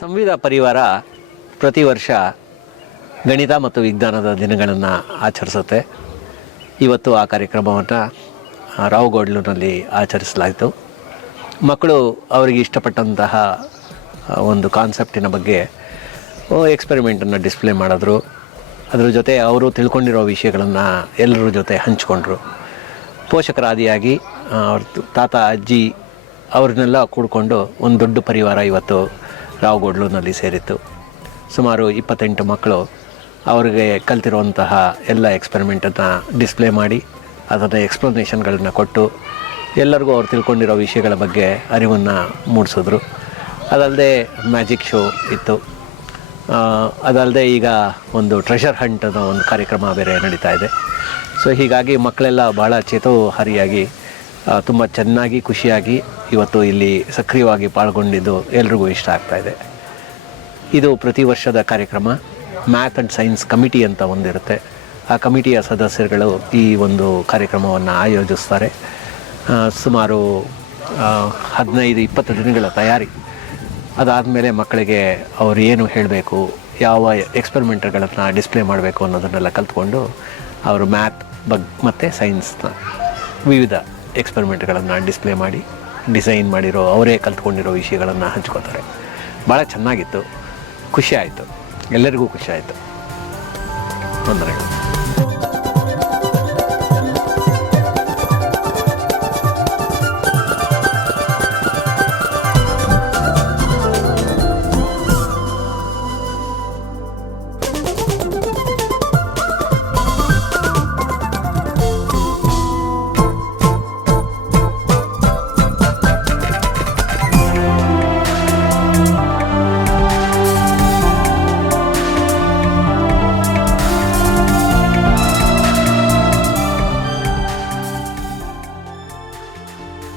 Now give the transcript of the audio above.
ಸಂವಿಧ ಪರಿವಾರ ಪ್ರತಿ ವರ್ಷ ಗಣಿತ ಮತ್ತು ವಿಜ್ಞಾನದ ದಿನಗಳನ್ನು ಆಚರಿಸುತ್ತೆ. ಇವತ್ತು ಆ ಕಾರ್ಯಕ್ರಮವನ್ನು ರಾವ್ಗೋಡ್ಲುನಲ್ಲಿ ಆಚರಿಸಲಾಯಿತು. ಮಕ್ಕಳು ಅವರಿಗೆ ಇಷ್ಟಪಟ್ಟಂತಹ ಒಂದು ಕಾನ್ಸೆಪ್ಟಿನ ಬಗ್ಗೆ ಎಕ್ಸ್ಪೆರಿಮೆಂಟನ್ನು ಡಿಸ್ಪ್ಲೇ ಮಾಡಿದ್ರು. ಅದರ ಜೊತೆ ಅವರು ತಿಳ್ಕೊಂಡಿರೋ ವಿಷಯಗಳನ್ನು ಎಲ್ಲರ ಜೊತೆ ಹಂಚಿಕೊಂಡ್ರು. ಪೋಷಕರಾದಿಯಾಗಿ ಅವ್ರ ತಾತ ಅಜ್ಜಿ ಅವ್ರನ್ನೆಲ್ಲ ಕೂಡಿಕೊಂಡು ಒಂದು ದೊಡ್ಡ ಪರಿವಾರ ಇವತ್ತು ರಾವ್ಗೋಡ್ಲುನಲ್ಲಿ ಸೇರಿತ್ತು. ಸುಮಾರು 28 ಮಕ್ಕಳು ಅವರಿಗೆ ಕಲ್ತಿರುವಂತಹ ಎಲ್ಲ ಎಕ್ಸ್ಪೆರಿಮೆಂಟನ್ನು ಡಿಸ್ಪ್ಲೇ ಮಾಡಿ ಅದನ್ನು ಎಕ್ಸ್ಪ್ಲನೇಷನ್ಗಳನ್ನ ಕೊಟ್ಟು ಎಲ್ಲರಿಗೂ ಅವ್ರು ತಿಳ್ಕೊಂಡಿರೋ ವಿಷಯಗಳ ಬಗ್ಗೆ ಅರಿವನ್ನು ಮೂಡಿಸಿದ್ರು. ಅದಲ್ಲದೆ ಮ್ಯಾಜಿಕ್ ಶೋ ಇತ್ತು. ಅದಲ್ಲದೆ ಈಗ ಒಂದು ಟ್ರೆಷರ್ ಹಂಟ್ ಅನ್ನೋ ಒಂದು ಕಾರ್ಯಕ್ರಮ ಬೇರೆ ನಡೀತಾ ಇದೆ. ಸೊ ಹೀಗಾಗಿ ಮಕ್ಕಳೆಲ್ಲ ಭಾಳ ಚೇತೋಹಾರಿಯಾಗಿ ತುಂಬ ಚೆನ್ನಾಗಿ ಖುಷಿಯಾಗಿ ಇವತ್ತು ಇಲ್ಲಿ ಸಕ್ರಿಯವಾಗಿ ಪಾಲ್ಗೊಂಡಿದ್ದು ಎಲ್ರಿಗೂ ಇಷ್ಟ ಆಗ್ತಾಯಿದೆ. ಇದು ಪ್ರತಿ ವರ್ಷದ ಕಾರ್ಯಕ್ರಮ. ಮ್ಯಾಥ್ ಆ್ಯಂಡ್ ಸೈನ್ಸ್ ಕಮಿಟಿ ಅಂತ ಒಂದಿರುತ್ತೆ. ಆ ಕಮಿಟಿಯ ಸದಸ್ಯರುಗಳು ಈ ಒಂದು ಕಾರ್ಯಕ್ರಮವನ್ನು ಆಯೋಜಿಸ್ತಾರೆ. ಸುಮಾರು 15-20 ದಿನಗಳ ತಯಾರಿ. ಅದಾದಮೇಲೆ ಮಕ್ಕಳಿಗೆ ಅವರು ಏನು ಹೇಳಬೇಕು, ಯಾವ ಎಕ್ಸ್ಪೆರಿಮೆಂಟ್ಗಳನ್ನು ಡಿಸ್ಪ್ಲೇ ಮಾಡಬೇಕು ಅನ್ನೋದನ್ನೆಲ್ಲ ಕಲ್ತ್ಕೊಂಡು ಅವರು ಮ್ಯಾಥ್ ಮತ್ತು ಸೈನ್ಸ್ನ ವಿವಿಧ ಎಕ್ಸ್ಪೆರಿಮೆಂಟ್ಗಳನ್ನು ಡಿಸ್ಪ್ಲೇ ಮಾಡಿ ಡಿಸೈನ್ ಮಾಡಿರೋ ಅವರೇ ಕಲ್ತ್ಕೊಂಡಿರೋ ವಿಷಯಗಳನ್ನು ಹಂಚ್ಕೋತಾರೆ. ಭಾಳ ಚೆನ್ನಾಗಿತ್ತು, ಖುಷಿ ಆಯಿತು, ಎಲ್ಲರಿಗೂ ಖುಷಿ ಆಯಿತು. ವಂದನೆಗಳು.